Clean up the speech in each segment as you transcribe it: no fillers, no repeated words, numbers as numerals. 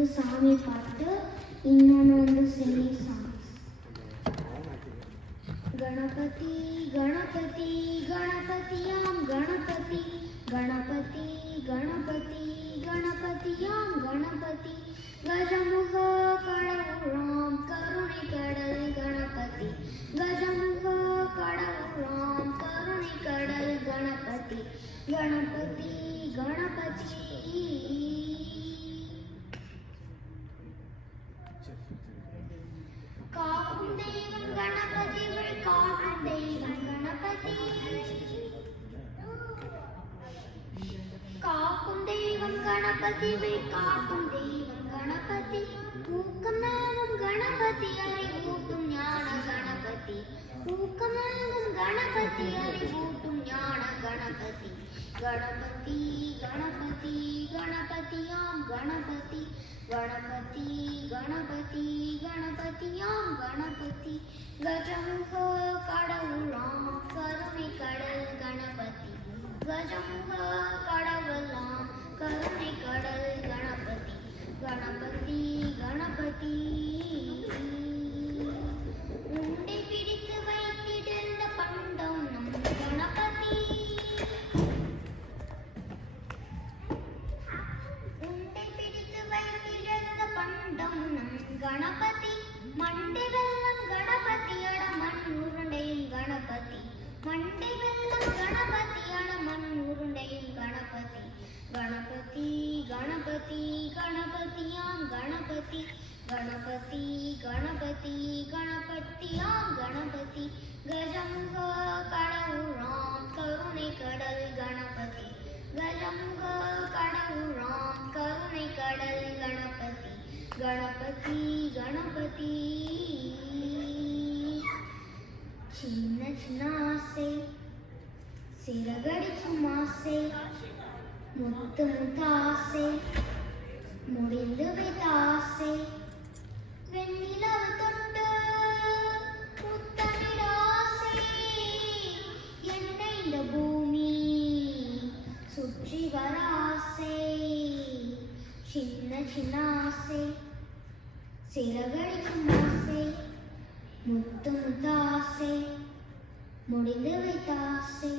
வந்து சாமி பாட்டு, இன்னொன்று வந்து செமி சாங்ஸ். கணபதி கணபதி கணபதியாம் கணபதி கணபதி கணபதி கணபதியாம் கணபதி கஜமுக கடவுளாம் கருணை கடல் கணபதி கஜமுக கடவுளாம் கருணை கடல் கணபதி கணபதி கணபதி. காக்கும் தெய்வம் கணபதி காக்கும் தெய்வம் கணபதி காக்கும் தெய்வம் கணபதி காக்கும் தெய்வம் கணபதி ஊக்கம் நாளும் கணபதி அறிவூட்டும் ஞான கணபதி ஊக்கம் நாளும் கணபதி அறிவூட்டும் ஞான கணபதி கணபதி கணபதி கணபதியாம் கணபதி கணபதி கணபதி கணபதியாம் கணபதி கஜமுக கடவுளாம் கருணை கடல் கணபதி கஜமுக கடவுளாம் கருணை கடல் கணபதி கணபதி கணபதி. உண்டை பிடித்து வைத்திடுந்த பண்டம் நம் கணபதி உண்டை பிடித்து வைத்திடுந்த பண்டம் நம் கணபதி மண்டை வெள்ளம் கணபதி அட மண் உருண்டையும் கணபதி மண்டை வெள்ளம் கணபதி அட மண் உருண்டையும் கணபதி கணபதி கணபதி கணபதியாம் கணபதி கணபதி கணபதி கணபதியாம் கணபதி கஜமுக கடவுளாம் கருணை கடல் கணபதி கஜமுக கடவுளாம் கருணை கடல் கணபதி கணபதி கணபதி. சின்ன சின்ன ஆசை சிறகடிக்கும் ஆசை முத்து முத்து ஆசை முடிந்து வைத்த ஆசை வெண்ணிலவு தொட்டு முத்தமிழ் ஆசை என்னை இந்த பூமி சுற்றி வர ஆசை சின்ன சின்ன ஆசை சிறகடிக்கும் ஆசை முத்து முத்து ஆசை முடிந்து வைத்த ஆசை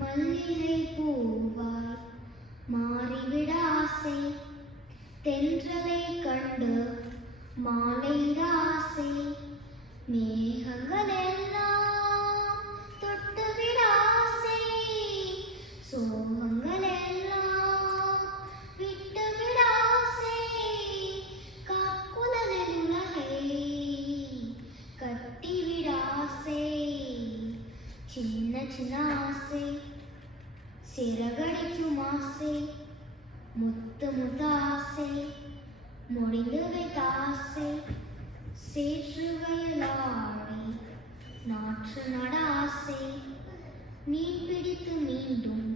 மல்லிகை பூவாய் மாறிவிட ஆசை தென்றலை கண்டு மாலையிட ஆசை மேகங்கள் எல்லாம் தொட்டுவிட ஆசை சோகங்கள் எல்லாம் விட்டுவிட ஆசை காக்குதலில் உலகை கட்டிவிட ஆசை சின்ன சின்ன ஆசை சிறகடிக்கும் ஆசை முத்து முத்து ஆசை முடிந்து வைத்த ஆசை சேற்று வயலாடி நாற்று நட ஆசை மீன் பிடித்து மீண்டும்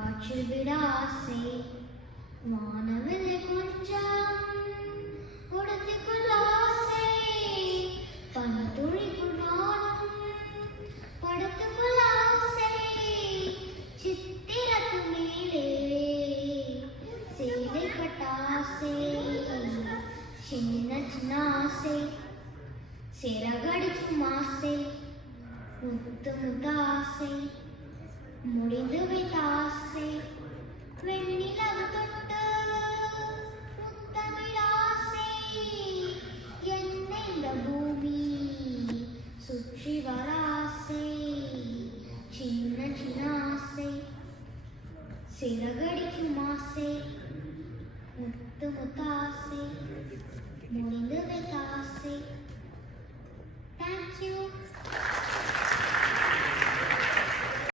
ஆற்றில் விட ஆசை வானவில்லை கொஞ்சம் உடுத்திக்கொள்ள ஆசை பனத்துளிக்குள் நானும் படுத்துக்கொள்ள ஆசை சித்திரத்து மேலே சேலை கட்ட ஆசை சின்ன சின்ன ஆசை சிறகடிக்கும் ஆசை முத்து முத்து ஆசை முடிந்து வைத்த ஆசை வெண்ணிலவு தொட்டு முத்தமிழ் ஆசை என்னை இந்த பூமி சுற்றி வர ஆசை சின்ன சின்ன ஆசை சிறகடிக்கும் ஆசை முத்து முத்து ஆசை முடிந்து